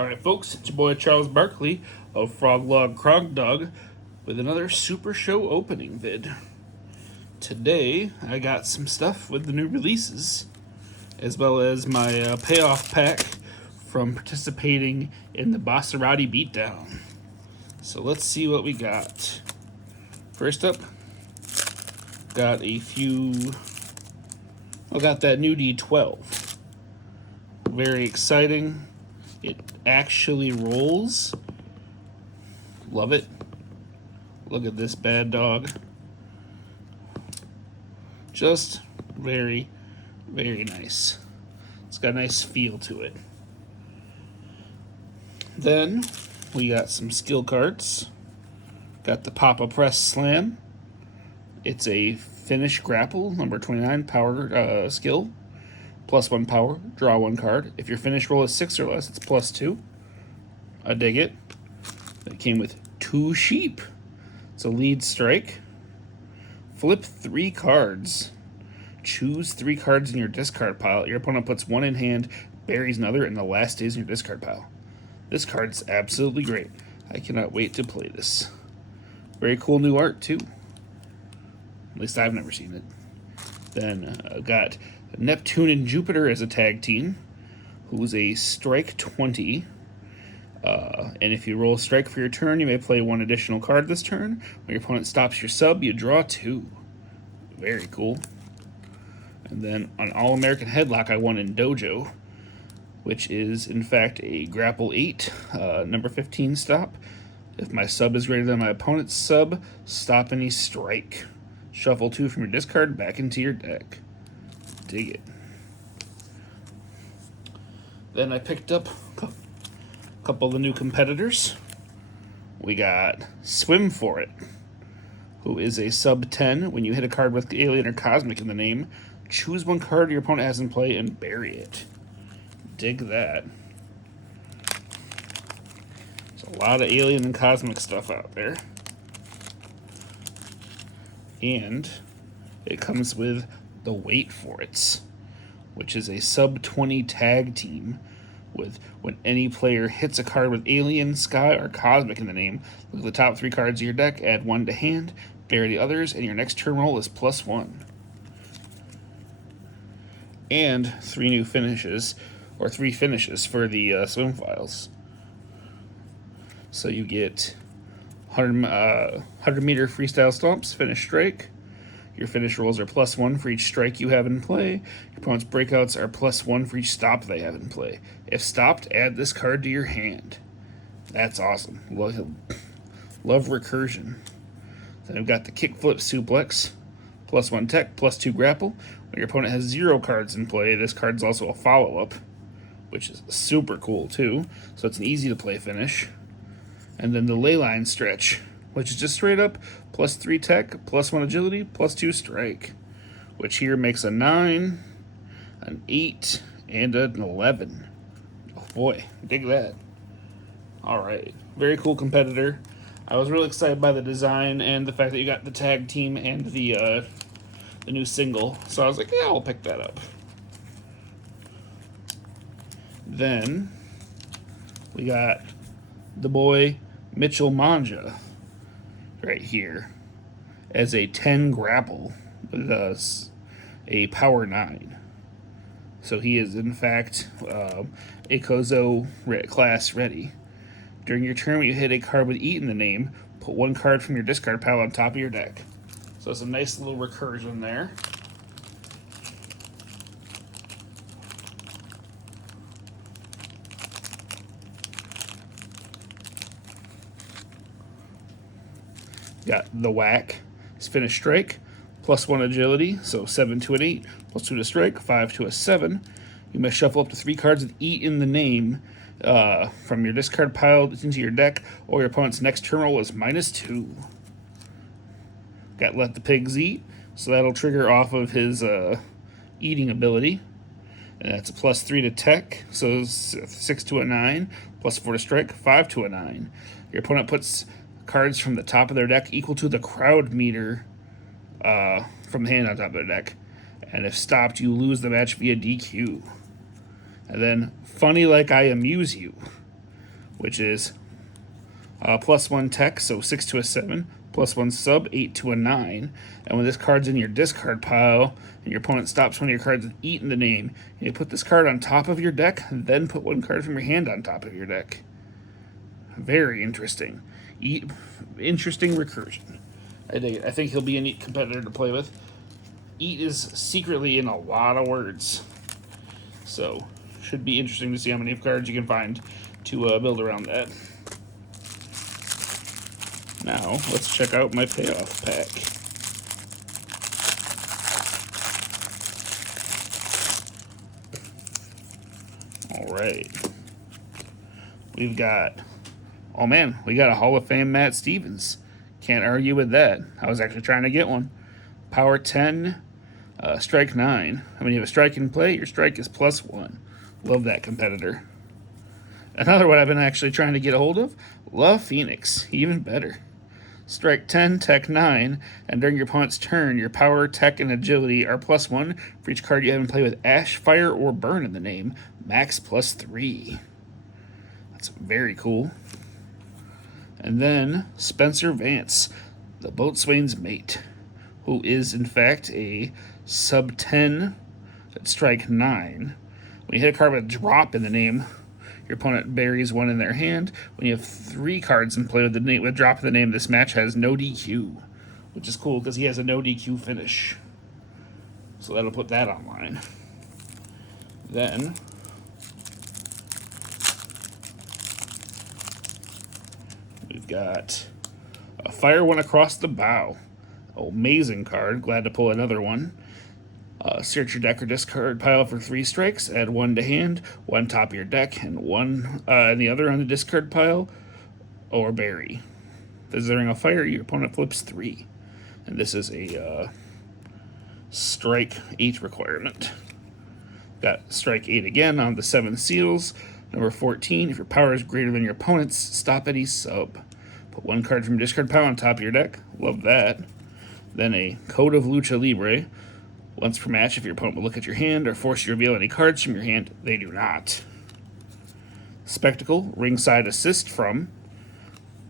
Alright folks, it's your boy Charles Barkley of Crog Dog with another Super Show opening vid. Today I got some stuff with the new releases, as well as my payoff pack from participating in the Maserati beatdown. So let's see what we got. First up, got a few... I got that new D12. Very exciting. It actually rolls. Love it. Look at this bad dog. Just very, very nice. It's got a nice feel to it. Then we got some skill cards. Got the Papa Press Slam. It's a finish grapple, number 29, power skill. +1 power, draw 1 card. If your finish roll is 6 or less, it's +2. I dig it. It came with 2 sheep. It's a lead strike. Flip 3 cards. Choose 3 cards in your discard pile. Your opponent puts 1 in hand, buries another, and the last stays in your discard pile. This card's absolutely great. I cannot wait to play this. Very cool new art, too. At least I've never seen it. Then I got Neptune and Jupiter as a tag team, who's a strike 20. And if you roll a strike for your turn, you may play 1 additional card this turn. When your opponent stops your sub, you draw 2. Very cool. And then on All-American Headlock, I won in Dojo, which is, in fact, a grapple 8, number 15 stop. If my sub is greater than my opponent's sub, stop any strike. Shuffle 2 from your discard back into your deck. Dig it. Then I picked up a couple of the new competitors. We got Swim For It, who is a sub 10. When you hit a card with alien or cosmic in the name, choose 1 card your opponent has in play and bury it. Dig that. There's a lot of alien and cosmic stuff out there. And it comes with the Wait For It, which is a sub 20 tag team with when any player hits a card with alien, sky, or cosmic in the name, look at the top 3 cards of your deck, add 1 to hand, bury the others, and your next turn roll is +1. And 3 new finishes, or 3 finishes for the swim files. So you get 100 meter freestyle stomps, finish strike. Your finish rolls are +1 for each strike you have in play. Your opponent's breakouts are +1 for each stop they have in play. If stopped, add this card to your hand. That's awesome. Love recursion. Then we've got the kickflip suplex, +1 tech, +2 grapple. When your opponent has 0 cards in play, this card's also a follow-up, which is super cool too. So it's an easy to play finish. And then the ley line stretch, which is just straight up +3 tech, +1 agility, +2 strike, which here makes a 9, an 8, and an 11. Oh boy, dig that. Alright, very cool competitor. I was really excited by the design and the fact that you got the tag team and the new single, so I was like, yeah, I'll pick that up. Then we got the boy Mitchell Manja right here as a 10 grapple with a power 9. So he is in fact Akozo class ready. During your turn, when you hit a card with E in the name, put 1 card from your discard pile on top of your deck. So it's a nice little recursion there. Got the Whack. It's finish strike, +1 agility, so 7 to an 8, +2 to strike, 5 to a 7. You may shuffle up to 3 cards with E in the name from your discard pile into your deck, or your opponent's next turn roll is -2. Got Let the Pigs Eat, so that'll trigger off of his eating ability. And that's a +3 to tech, so 6 to a 9, +4 to strike, 5 to a 9. Your opponent puts cards from the top of their deck equal to the crowd meter from the hand on top of their deck. And if stopped, you lose the match via DQ. And then, funny like I amuse you, which is +1 tech, so 6 to a 7, +1 sub, 8 to a 9. And when this card's in your discard pile and your opponent stops one of your cards with Eat in the name, you put this card on top of your deck, then put one card from your hand on top of your deck. Very interesting. Interesting recursion. I dig it. I think he'll be a neat competitor to play with. Eat is secretly in a lot of words, so should be interesting to see how many cards you can find to build around that. Now, let's check out my payoff pack. Alright. We've got, oh man, we got a Hall of Fame Matt Stevens. Can't argue with that. I was actually trying to get one. Power 10, strike 9. When you have a strike in play, your strike is +1. Love that competitor. Another one I've been actually trying to get a hold of, Love Phoenix. Even better. Strike 10, tech 9, and during your opponent's turn, your power, tech, and agility are +1 for each card you have in play with Ash, Fire, or Burn in the name, max +3. That's very cool. And then Spencer Vance, the Boatswain's Mate, who is in fact a sub 10 at strike 9. When you hit a card with a drop in the name, your opponent buries one in their hand. When you have 3 cards in play with the name, with drop in the name, this match has no DQ, which is cool because he has a no DQ finish. So that'll put that online. Then we've got a Fire One Across the Bow. Amazing card. Glad to pull another one. Search your deck or discard pile for 3 strikes. Add 1 to hand, 1 top of your deck, and 1 and the other on the discard pile, or bury. Visiting a fire, your opponent flips 3. And this is a strike 8 requirement. Got strike 8 again on the 7 seals. Number 14, if your power is greater than your opponent's, stop any sub. Put 1 card from your discard pile on top of your deck. Love that. Then a Code of Lucha Libre. Once per match, if your opponent will look at your hand or force you to reveal any cards from your hand, they do not. Spectacle, ringside assist from.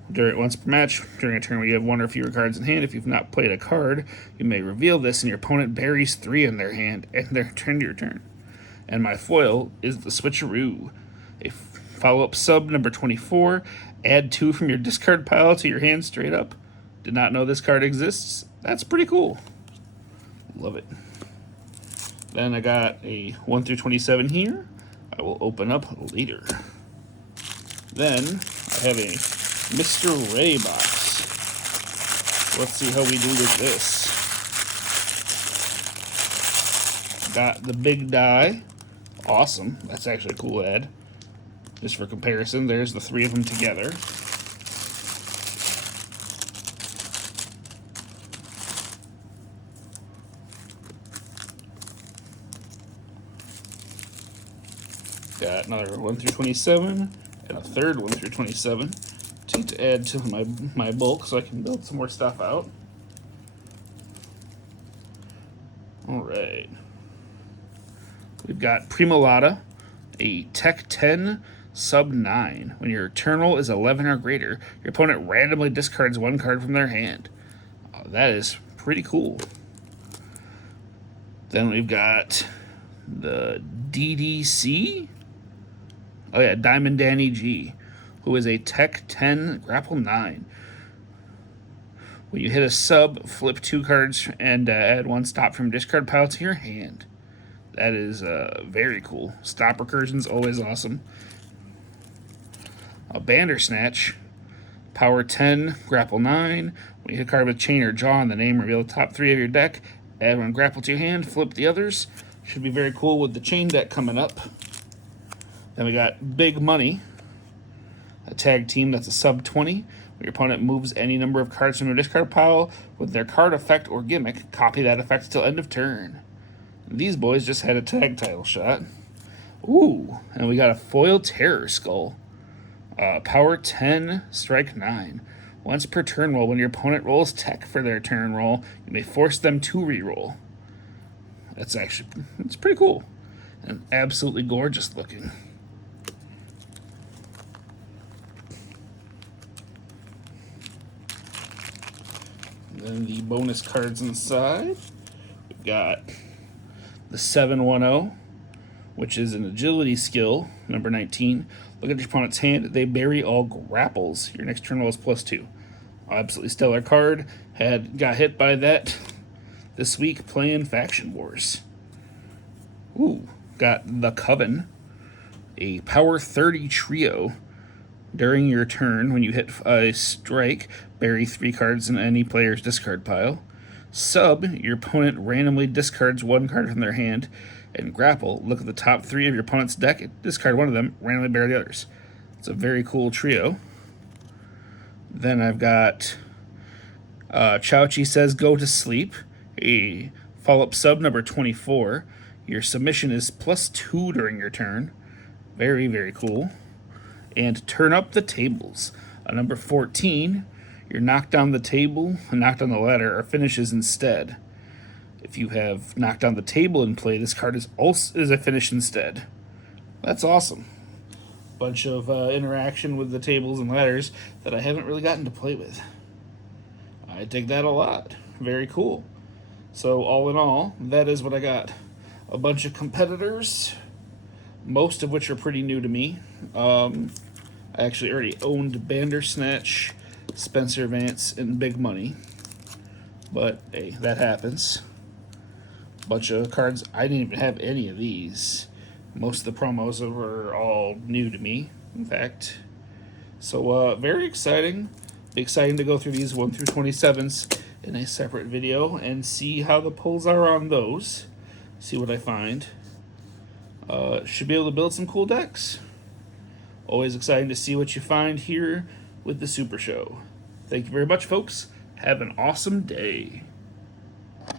Once per match, during a turn where you have 1 or fewer cards in hand, if you've not played a card, you may reveal this and your opponent buries 3 in their hand and their turn to your turn. And my foil is the Switcheroo. A follow-up sub number 24. Add 2 from your discard pile to your hand straight up. Did not know this card exists. That's pretty cool. Love it. Then I got a 1 through 27 here. I will open up later. Then I have a Mr. Ray box. Let's see how we do with this. Got the big die. Awesome. That's actually a cool ad. Just for comparison, there's the 3 of them together. Got another 1 through 27 and a third 1 through 27 to add to my bulk so I can build some more stuff out. Alright. We've got Primolata, a Tech 10 sub 9. When your turn roll is 11 or greater, your opponent randomly discards 1 card from their hand. That is pretty cool. Then we've got the DDC. Oh yeah, Diamond Danny G, who is a Tech 10 Grapple 9. When you hit a sub, flip 2 cards and add 1 stop from discard pile to your hand. That is very cool. Stop recursion's always awesome. A Bandersnatch, Power 10, Grapple 9. When you hit a card with Chain or Jaw in the name, reveal the top 3 of your deck. Add 1 grapple to your hand, flip the others. Should be very cool with the Chain deck coming up. Then we got Big Money, a tag team that's a sub 20. When your opponent moves any number of cards from your discard pile with their card effect or gimmick, copy that effect till end of turn. These boys just had a tag title shot. Ooh, and we got a foil Terror Skull. Power 10, strike 9. Once per turn roll, when your opponent rolls tech for their turn roll, you may force them to reroll. It's pretty cool. And absolutely gorgeous looking. And then the bonus cards inside. We've got the 710, which is an agility skill, number 19. Look at your opponent's hand. They bury all grapples. Your next turn roll is +2. Absolutely stellar card. Got hit by that this week playing Faction Wars. Ooh, got the Coven, a power 30 trio. During your turn, when you hit a strike, bury 3 cards in any player's discard pile. Sub, your opponent randomly discards 1 card from their hand. And grapple, look at the top 3 of your opponent's deck, discard 1 of them, randomly bury the others. It's a very cool trio. Then I've got Chauchi Says Go to Sleep, a follow-up sub number 24. Your submission is +2 during your turn. Very, very cool. And Turn Up the Tables, a number 14. Your knock down the table, knock down the ladder, or finishes instead. If you have knocked down the table in play, this card is a finish instead. That's awesome. Bunch of interaction with the tables and ladders that I haven't really gotten to play with. I dig that a lot. Very cool. So all in all, that is what I got. A bunch of competitors, most of which are pretty new to me. I actually already owned Bandersnatch, Spencer Vance, and Big Money. But hey, that happens. Bunch of cards. I didn't even have any of these. Most of the promos were all new to me, in fact. So very exciting. Be exciting to go through these 1 through 27s in a separate video and see how the pulls are on those. See what I find. Should be able to build some cool decks. Always exciting to see what you find here with the Super Show. Thank you very much, folks. Have an awesome day.